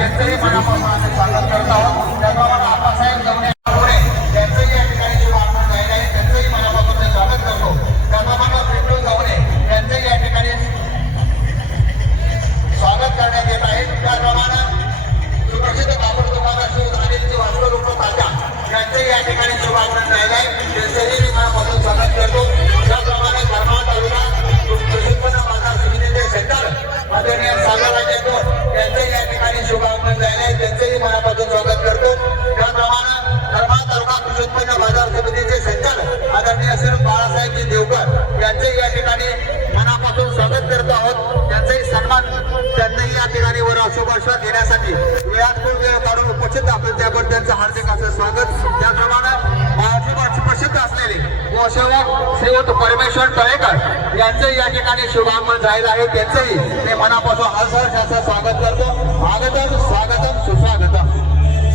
त्यांचंही मनापासून आम्ही स्वागत करत आहोत। त्याप्रमाणे आप्पासाहेब जमणे त्यांचंही या ठिकाणी शुभ आगमन झालेलं आहे, त्यांचंही मनापासून स्वागत करतो। त्याप्रमाणे पिंटू जमणे त्यांचंही या ठिकाणी स्वागत करण्यात येत आहे। त्याप्रमाणे सुप्रसिद्ध कापड दुकानात शोध अनिलजी वास्तव लोक ताजा यांचंही या ठिकाणी शुभ आगमन झालेलं आहे, त्यांचंही मी मनापासून स्वागत करतो। त्याप्रमाणे करमाळ तालुका कृषी उत्पन्न बाजार समितीचे संचालक आदरणीय सागरराजे गोड यांचंही या ठिकाणी शुभ आगमन झालेलं आहे, त्यांचंही मनापासून स्वागत करतो। त्याप्रमाणे करमाळ तालुका कृषी उत्पन्न बाजार समितीचे संचालक आदरणीय श्री बाळासाहेबजी देवकर यांचंही या ठिकाणी मनापासून स्वागत करत आहोत। त्यांचाही सन्मान त्यांनाही या ठिकाणी वर शुभाशय देण्यासाठी वेळ काढून उपस्थित आपण त्याबद्दल त्यांचं हार्दिक असं स्वागत। त्याप्रमाणे महाराष्ट्र प्रसिद्ध असलेले गोसेवक श्रीयुत परमेश्वर तळेकर यांचंही या ठिकाणी शुभागमन झालेलं आहे, त्यांचंही मी मनापासून हर्षहर्ष असं स्वागत करतो। स्वागतम स्वागतम सुस्वागतम।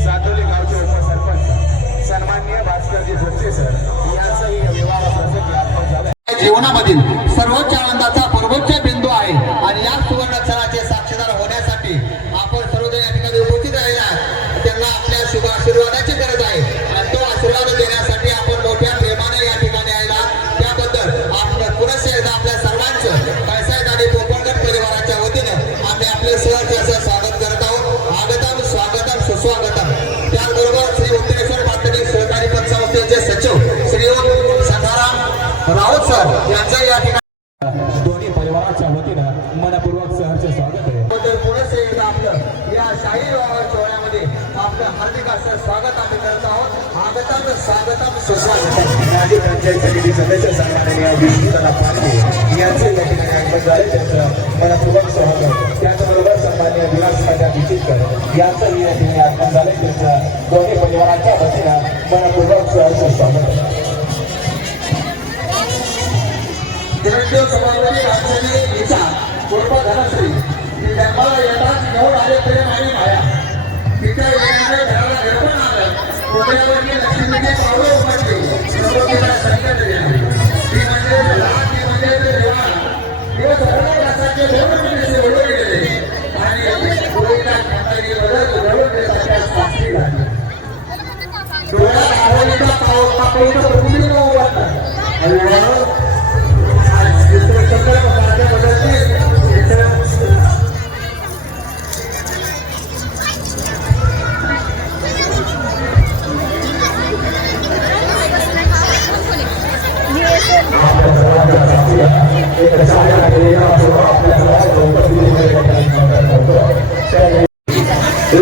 सातोली गावचे उपसरपंच सन्माननीय भास्करजी जोशी सर यांचंही विवाह प्रसंगी आगमन झालं। जीवनामधील सर्वोच्च आनंदाचा सर्वोच्च बिंदू आहे आणि या सुवर्ण क्षणाचे साक्षीदार होण्यासाठी आपण सर्वजण या ठिकाणी उपस्थित राहिला आहात। त्यांना आपल्या शुभ आशीर्वादाची गरज आहे आणि तो आशीर्वाद देण्यासाठी आपण मोठ्या प्रेमाने या ठिकाणी आला, त्याबद्दल आपण पुनश्च एकदा आपल्या सर्वांचं कैसाद आणि कोकणगड परिवाराच्या वतीनं आम्ही आपले सहर्ष असं स्वागत करत आहोत। आगतम स्वागतम सुस्वागतम। त्याचबरोबर श्री उत्तरेश्वर प्राथमिक सहकारी पतसंस्थेचे सचिव श्री सखाराम राऊत सर यांचं या ठिकाणी दोन्ही परिवाराच्या वतीनं मनपूर्वक सहर्ष स्वागत आहे। पुनश्च एकदा आपलं या शाही सोहळ्यामध्ये आपलं हार्दिक असं स्वागत आम्ही करत आहोत। आगतम स्वागतम सुस्वागतम। माजी पंचायत समिती सदस्य सन्माननीय विष्णुदादा पारखे यांचे या ठिकाणी आगमन झाले, त्यांचं मनपूर्वक स्वागत। त्याचबरोबर सन्माननीय विलास राजा बिचितकर यांचंही या ठिकाणी आगमन झाले, त्यांचं दोन्ही परिवाराच्या वतीनं मनपूर्वक सहर्ष स्वागत। देवदेव सभापती राजधानी इच्छा गोरपा धनश्री जन्माला येताच घेऊन आले प्रेम आणि माया, तिच्या येण्याने घराला घरपण आलं, डोक्यावरती लक्ष्मीचे पावलं उमटली, सर्वतीला संकट दिले। ती म्हणजे लहान, ती म्हणजे देवा दिवस हरणाचे दोन पिढीचे ओढून गेले आणि डोळीला खातारी बदल घडवून देण्याच्या साक्षी झाली। डोळ्यात आवडीचा पावलं प्रतिबिंब उभारला आणि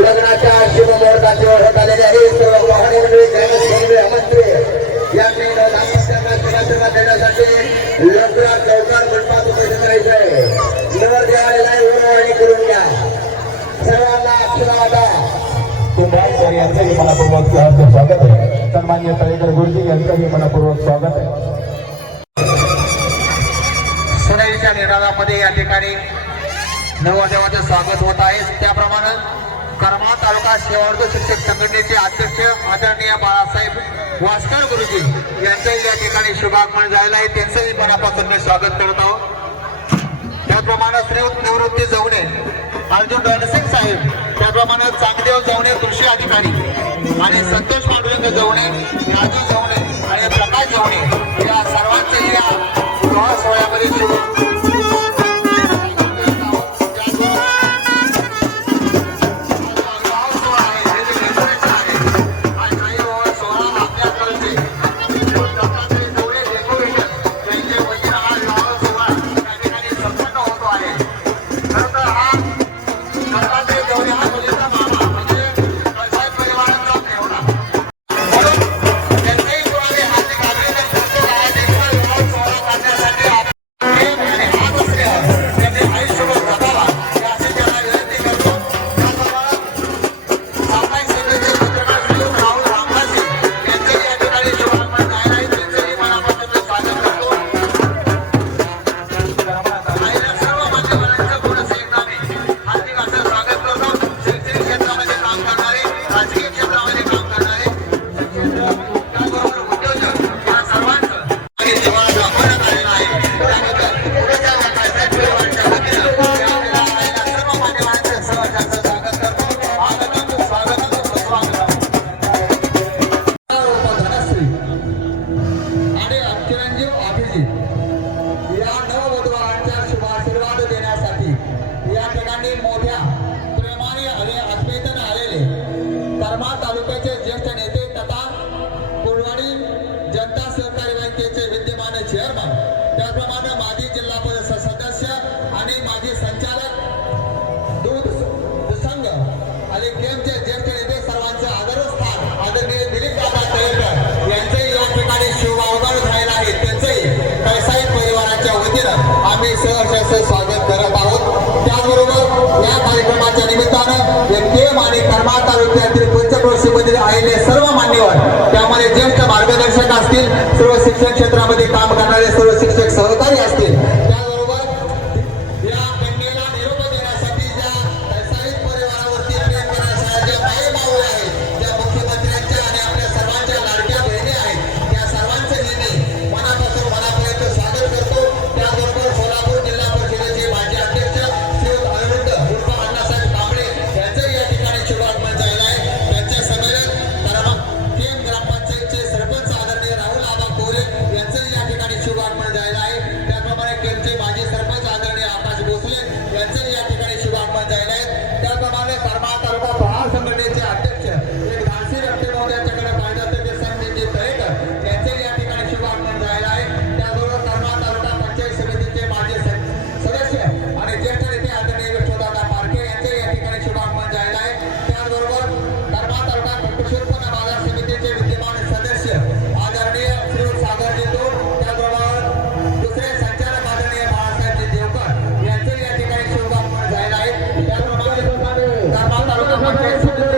लग्नाच्या शुभ मुहूर्ताची ओळ होत आलेली आहे। सर्व पाहुणे मंडळी ग्रामस्थ आमंत्रित यांनी दाम्पत्याला देण्यासाठी लवकरात लवकर मंडपात उपस्थित राहायचं आहे। नवरदेवाला ओळखणी करून घ्या, सर्वांना आशीर्वाद। कुंभार यांचंही मनपूर्वक सहर्ष स्वागत आहे। सन्माननीय तळेकर गुरुजी यांचंही मनपूर्वक स्वागत आहे। सोनेरीच्या निराळामध्ये या ठिकाणी नवरदेवाचे स्वागत होत आहे। त्याप्रमाणे करमाळ तालुका सेवावर्ग शिक्षक संघटनेचे अध्यक्ष आदरणीय बाळासाहेब वास्कर गुरुजी यांचंही या ठिकाणी शुभागमन झालेलं आहे, त्यांचंही मनापासून मी स्वागत करत आहोत। त्याप्रमाणे श्रीयुत निवृत्ती जवणे अर्जुन रणसिंग साहेब, त्याप्रमाणे चांगदेव जवणे कृषी अधिकारी आणि संतोष पांडुरंग जवणे, राजू जवणे आणि प्रकाश जवणे या सर्वांचंही या विवाह सोहळ्यामध्ये शुभ आणि केमचे ज्येष्ठ नेते सर्वांचे आदर स्थान आदरणीय दिलीप दादा तळेकर यांचेही या ठिकाणी शिवबावगार झालेला आहे. त्यांचेही पैसाई परिवाराच्या वतीनं आम्ही सहर्ष स्वागत करत आहोत. त्याचबरोबर या कार्यक्रमाच्या निमित्तानं केम आणि करमाळ तालुक्यातील पंचक्रोशीमधील आलेले सर्व मान्यवर, त्यामध्ये ज्येष्ठ मार्गदर्शक असतील, सर्व शिक्षण क्षेत्रामध्ये काम करणारे सर्व शिक्षक सहकारी असतील, त्याचबरोबर या कन्येला निरोप देण्यासाठी ज्या पैसाई परिवारावरती प्रेम करण्याच्या ज्या माई माऊ आहेत, ज्या मुख्यमंत्र्यांच्या आणि आपल्या सर्वांच्या लाडक्या बहिणी आहेत, त्या सर्वांचे मी मनापासून मनापर्यंत स्वागत करतो. त्याचबरोबर सोलापूर जिल्हा परिषदेचे माजी अध्यक्ष श्रीयुत अरविंद उर्फ अण्णासाहेब कांबळे यांचंही या ठिकाणी शुभागमन झालेलं आहे. त्यांच्या समेत केम ग्रामपंचायतचे सरपंच आदरणीय राहुल आबा कोरे यांचंही या ठिकाणी शुभागमन झालेलं आहे. त्याचप्रमाणे केमचे माजी सरपंच आदरणीय आकाश भोसले यांचंही या ठिकाणी शुभागमन झालेलं आहे. त्याचप्रमाणे करमाळ तालुका प्रहार संघटनेचे अध्यक्ष एक धाडसी व्यक्ती म्हणून यांच्याकडे पाहिलं तर ते संजय तळेकर यांचंही या ठिकाणी शुभागमन झालेलं आहे. त्याचबरोबर करमाळ तालुका पंचायत समितीचे माजी सदस्य आणि ज्येष्ठ नेते आदरणीय विष्णुदादा पारखे यांचंही या ठिकाणी शुभागमन झालेलं आहे. त्याचबरोबर करमाळ तालुका कृषी उत्पन्न बाजार समितीचे विद्यमान सदस्य आदरणीय श्री सागर जेतो, त्याचबरोबर दुसरे संचालक आदरणीय बाळासाहेब देवकर यांचंही या ठिकाणी शुभागमन झालेलं आहे. त्याचप्रमाणे करमाळ तालुका पंचायत समिती,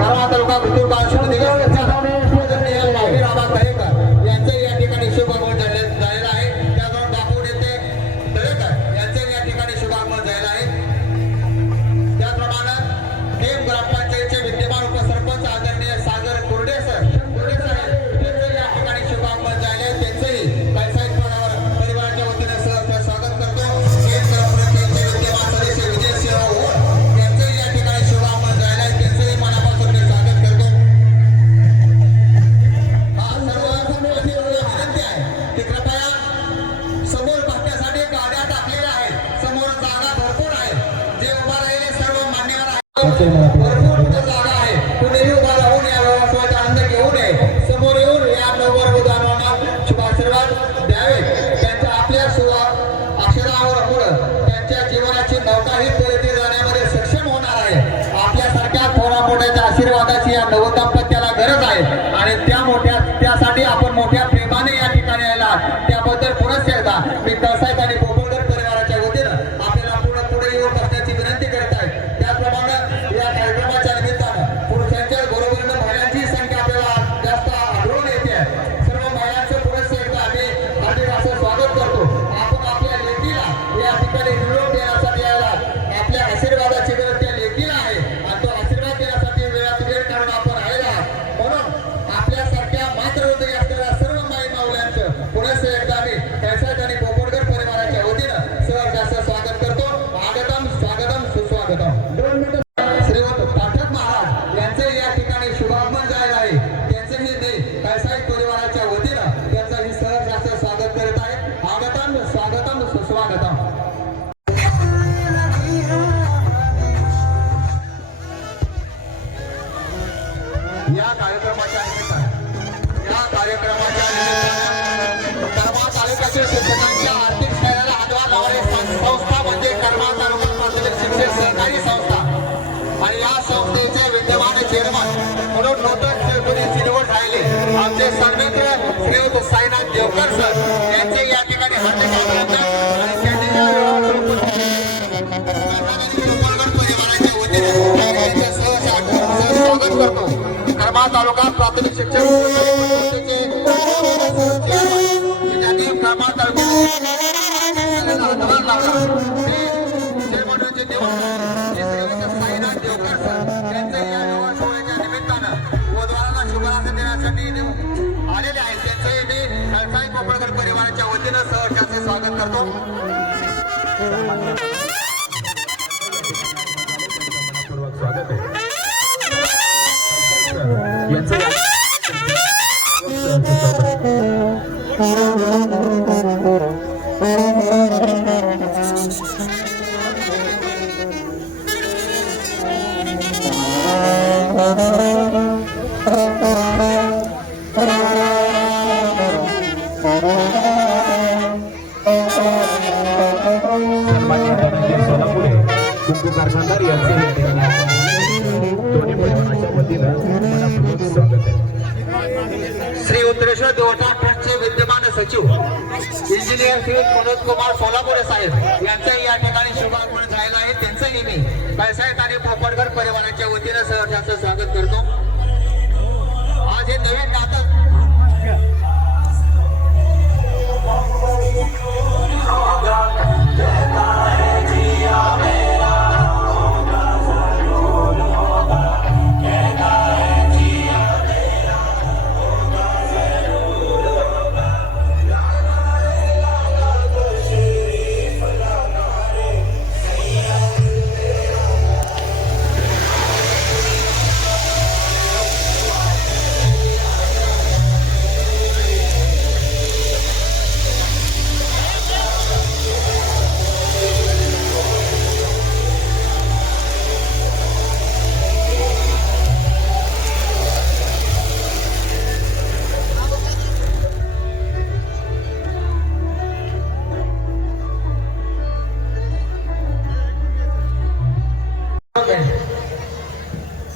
करमाळ तालुका विद्युत बाजार समिती आदरणीय नावीर आबा तळेकर यांचंही या ठिकाणी शुभागमन झालेलं आहे. त्याचबरोबर बापू नेते तळेकर यांचंही या ठिकाणी शुभागमन झालेलं आहे. त्याचप्रमाणे केम ग्रामपंचायतचे विद्यमान उपसरपंच आदरणीय सागर कुर्डे साहेब यांचंही या ठिकाणी शुभागमन झाले आहे. त्यांचंही पैसाई परिवाराच्या वतीने सहर्ष स्वागत करतो. केम ग्रामपंचायतचे विद्यमान सदस्य विजयसिंह ओळ यांचंही या ठिकाणी शुभागमन झाले आहे. त्यांचंही मनापासून मी स्वागत करतो. विनंती आहे की कृपया समोर बसण्यासाठी गाड्या टाकलेल्या आहेत. समोर जागा भरपूर आहे. जे उभा राहिले सर्व मान्यवर आहेत. भरपूर जागा आहे. कुणीही उभा राहून या व्यवस्थेचा आनंद घेऊ नये. समोर येऊन या नववर उदाहरणांना शुभाशीर्वाद द्यावे. त्यांच्या आपल्या अक्षरांमुळे त्यांच्या जीवनाची नौकाही पलीकडे जाण्यामध्ये सक्षम होणार आहे. आपल्यासारख्या थोरा मोठ्याच्या आशीर्वादाची या नवदाम्पत्याला गरज आहे आणि त्यासाठी आपण मोठ्या प्रेमाने या ठिकाणी आला. त्याबद्दल पुनश्च एकदा मी तळसाहेब आणि पोपळकर परिवाराच्या वतीनं आपल्याला पुढे येऊन बसण्याची विनंती करत आहे. त्याचप्रमाणे या कार्यक्रमाच्या निमित्तानं पुरुषांच्या बरोबरीनं महिलांची संख्या आपल्याला जास्त आढळून येते. सर्व महिलांचं पुनश्च एकदा आम्ही हार्दिक असं स्वागत करतो. आपण आपल्या लेकीला या ठिकाणी निरोप देण्यासाठी आला. आपल्या आशीर्वादाची गरज त्या लेकीला आहे आणि तो आशीर्वाद देण्यासाठी वेळात वेळ काढून आपण आलेला आहात. म्हणून आपल्यासारख्या मात्र हृदय असलेल्या सर्व माई माऊल्यांचं पुनश्च एकदा आम्ही तळसाहेब आणि पोपळकर परिवाराच्या वतीनं सहर्ष असं स्वागत करतो. स्वागतम स्वागतम सुस्वागतम. 2 मिनिटं श्रीमंत पाठक महाराज यांचे या ठिकाणी शुभागमन झालेलं आहे. त्यांचेही मी तळसाहेब परिवाराच्या वतीनं त्यांचंही सहर्ष असं स्वागत करत आहे. स्वागतम स्वागतम सुस्वागतम. या कार्यक्रमाच्या निमित्तानं करमाळ तालुक्यातील शिक्षकांच्या आर्थिक स्थैर्याला हातभार लावणारी संस्था म्हणजे करमाळ तालुका प्राथमिक शिक्षक सहकारी संस्था आणि या संस्थेचे विद्यमान चेअरमन म्हणून नूतन चेअरमनची निवड झालेली आमचे सन्मित्र श्रीयुत साईनाथ देवकर सर यांचे या ठिकाणी हार्दिक अभिनंदन आणि त्यांनी परिवाराच्या वतीने त्यांचे स्वागत करतो. करमाळ तालुका प्राथमिक शिक्षक संस्थेचे ज्यांनी करमाळ साईनाथ देवकर सर यांचे या निवड सोहळ्याच्या निमित्तानं उमेदवारांना शुभारंभ देण्यासाठी आलेले आहेत. त्यांचे मी तळसाई पोपळकर परिवाराच्या वतीनं सहर्षाचे स्वागत करतो. स्वागत आहे. Thank you. वतीनं मनपूर्वक स्वागत आहे. श्री उत्तरेश्वर देवस्थान ट्रस्टचे विद्यमान सचिव इंजिनियर श्री मनोज कुमार सोलापुरे साहेब यांचंही या ठिकाणी शुभागमन झालेलं आहे. त्यांचंही मी पैसाहेब आणि पोपटकर परिवाराच्या वतीनं सहर्षाचं स्वागत करतो. आज हे नवीन नाटक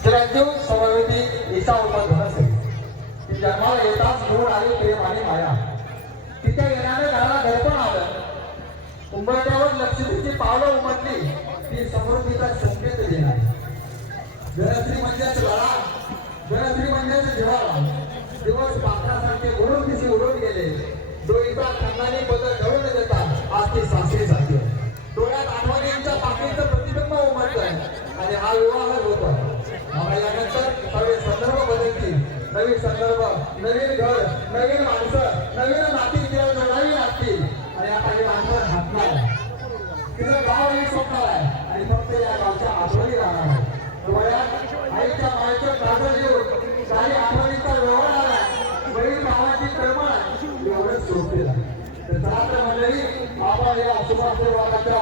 चिरंजीव समवेती ईशा उपर धनसे ती जन्माला येताच गुण आली प्रेम आणि माया. तिथे येण्याने घराला घरपण आलं. उंबरठ्यावर लक्ष्मीची पावलं उमटली ती समृद्धीचा संकेत देणार. घरश्री म्हणजेच लढा, घरश्री म्हणजेच जिव्हाळा. दिवस पात्रासारखे उडून दिशी उडून गेले. डोईचा खानदानी बदल घडून देतात आज ती सासरी जाते. डोळ्यात आठवणींच्या पाकीचं प्रतिबिंब उमटलंय आणि हा विवाह होतो. यानंतर नवे संदर्भ बदलतील. नवीन संदर्भ, नवीन घर, नवीन माणसं, नवीन नाती तिला जोडावी लागतील. आणि आता ही माणसं हातणार. तिचं गाव ही स्वप्नार आहे आणि फक्त या गावच्या आठवणी राहणार आहे. डोळ्यात आईच्या मायेचं काजळ घेऊन काही आठवणीचा व्यवहार आला. बहीण भावाची तळमळ आहे एवढंच सोडते. तर चला तर मंडळी आपण या शुभ आशीर्वादाच्या